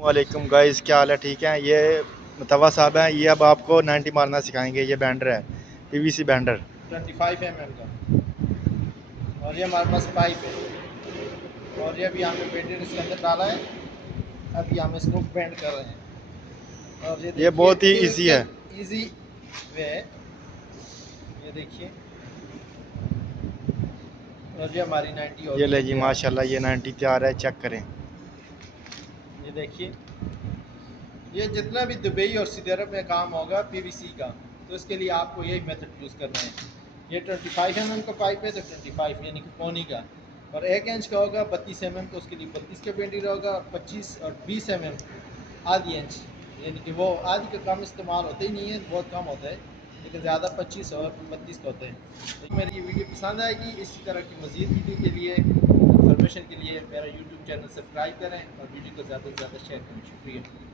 वालेकुम गाइस, क्या हाल है? ठीक है। ये मुतवा साहब हैं, ये अब आपको 90 मारना सिखाएंगे। ये बैंडर है, पीवीसी बैंडर। 25 mm का। और ये हमारे पास पाइप है और ये अभी हमने पेंटेड इसके अंदर डाला है। अभी हम इसको बेंड कर रहे हैं और ये ये देखिए बहुत ही इजी है। बिल्कुल इजी वे है। ये देखिए और ये हमारी 90 हो ये गई ले है जी, तैयार। माशाल्लाह, ये 90 तैयार है। चेक करें। ये देखिए, ये जितना भी दुबई और सऊदी अरब में काम होगा पीवीसी का, तो इसके लिए आपको यही मेथड यूज़ करना है। ये 25 mm का पाइप है तो 25 यानी कि पौनी का, और 1 इंच का होगा 32 mm, तो उसके लिए 32 का बेंडी होगा। 25 और 20 mm आधी इंच, यानी कि वो आधी का कम इस्तेमाल होता ही नहीं है, बहुत कम होता है, लेकिन ज़्यादा 25 और 32 का होता है। तो मेरी ये वीडियो पसंद आएगी, इसी तरह की मज़ीद वीडियो के लिए, इन्फॉर्मेशन के लिए मेरा यूट्यूब चैनल सब्सक्राइब करें और वीडियो को ज़्यादा से ज़्यादा शेयर करें। शुक्रिया।